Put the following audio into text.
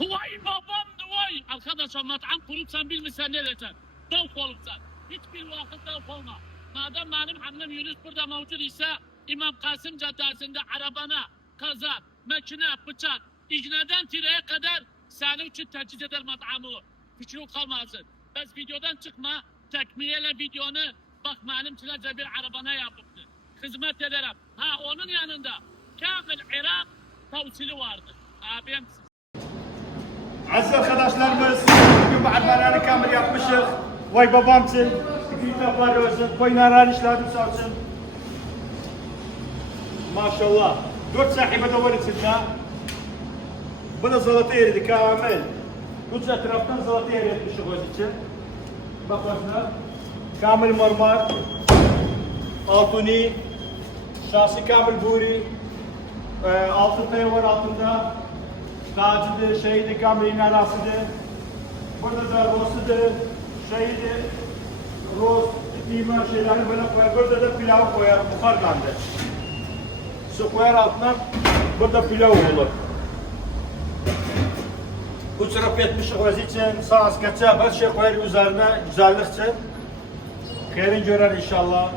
Vay babam vay. Arkadaşlar mat'am kurup sen bilmişsen ne diyeceksin? Davuk olup sen. Hiçbir vakit davuk olma. Madem benim annem Yunus burada mevcut ise İmam Kasım Caddesi'nde arabana, kazan, makine, bıçak, iğneden tireye kadar senin için teçhiz eder mat'amı. Fikrin kalmasın. Biz videodan çıkma, tekmiyeyle videonu bak benimkilerce bir arabana yapıptı. Hizmet ederim. Ha onun yanında Kamil Irak tavsili vardı. Abim Aziz arkadaşlarımız, bugün bahçelerini kamil yapmışız. Vay babam için, kitaplar olsun, koyunlar işledim sağ olsun. Maşallah. 4 sahibe de var içinde. Bu da zalata yeriydi kamil. Bu taraftan zalata yer etmişiz o için. Bak başına. Kamil marmar, altuni, şahsi kamil buri, altın tayı var altında. Tacıdır, şeydi, kamilin arasıdır. Burada da rosudur, şeydi, roz, kıyma şeyleri böyle koyar. Burada da pilav koyar, buhar kandı. Su koyar altına, burada pilav olur. Bu taraf etmişik öz için, sağız kaça, her şey koyar üzerine, güzellik için. Khairin görer inşallah.